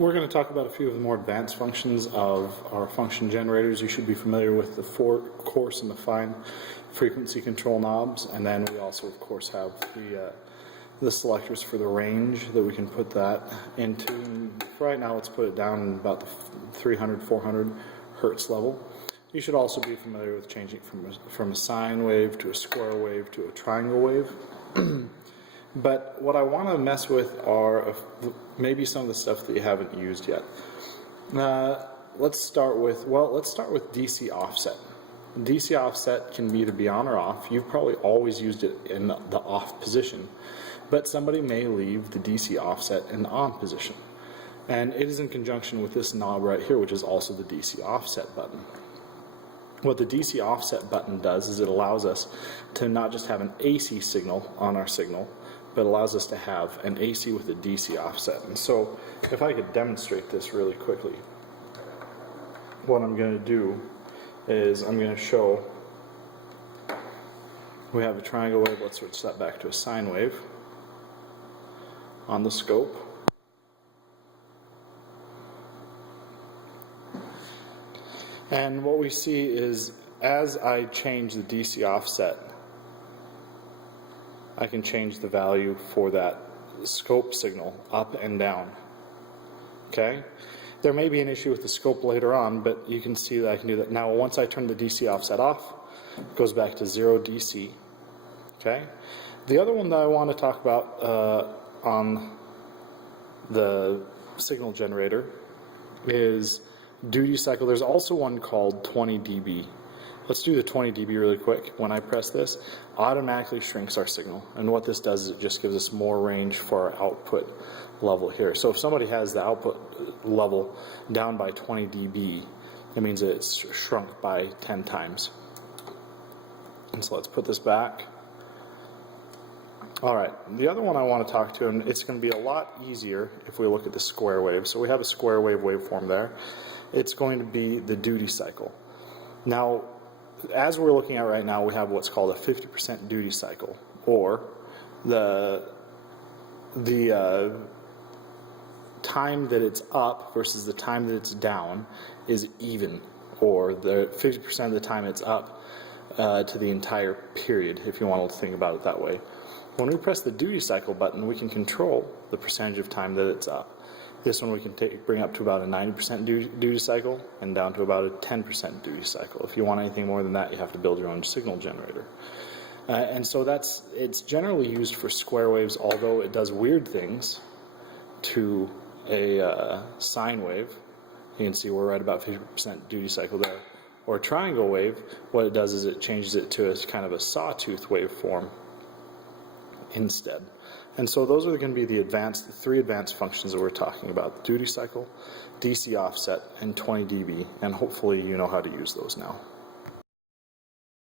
we're going to talk about a few of the more advanced functions of our function generators. You should be familiar with the coarse and the fine frequency control knobs, and then we also, of course, have the selectors for the range that we can put that into. And for right now, let's put it down about the 300, 400 hertz level. You should also be familiar with changing from a sine wave to a square wave to a triangle wave. But what I want to mess with are maybe some of the stuff that you haven't used yet. Let's start with DC offset. DC offset can either be on or off. You've probably always used it in the off position, but somebody may leave the DC offset in the on position. And it is in conjunction with this knob right here, which is also the DC offset button. What the DC offset button does is it allows us to not just have an AC signal on our signal, but allows us to have an AC with a DC offset. And so if I could demonstrate this really quickly, what I'm going to do is I'm going to show we have a triangle wave. Let's switch that back to a sine wave on the scope. And what we see is as I change the DC offset, I can change the value for that scope signal up and down. Okay? There may be an issue with the scope later on, but you can see that I can do that. Now, once I turn the DC offset off, it goes back to 0 DC. Okay? The other one that I want to talk about on the signal generator is duty cycle. There's also one called 20 dB. Let's do the 20 dB really quick. When I press this, automatically shrinks our signal. And what this does is it just gives us more range for our output level here. So if somebody has the output level down by 20 dB, it means that it's shrunk by 10 times. And so let's put this back. All right, the other one I want to talk to, and it's going to be a lot easier if we look at the square wave. So we have a square wave waveform there. It's going to be the duty cycle. Now, as we're looking at right now, we have what's called a 50% duty cycle, or the time that it's up versus the time that it's down is even, or the 50% of the time it's up to the entire period, if you want to think about it that way. When we press the duty cycle button, we can control the percentage of time that it's up. This one we can bring up to about a 90% duty cycle and down to about a 10% duty cycle. If you want anything more than that, you have to build your own signal generator. And so it's generally used for square waves, although it does weird things to a sine wave. You can see we're right about 50% duty cycle there. Or a triangle wave, what it does is it changes it to a kind of a sawtooth waveform instead. And so those are going to be the three advanced functions that we're talking about: duty cycle, DC offset, and 20 dB, and hopefully you know how to use those now.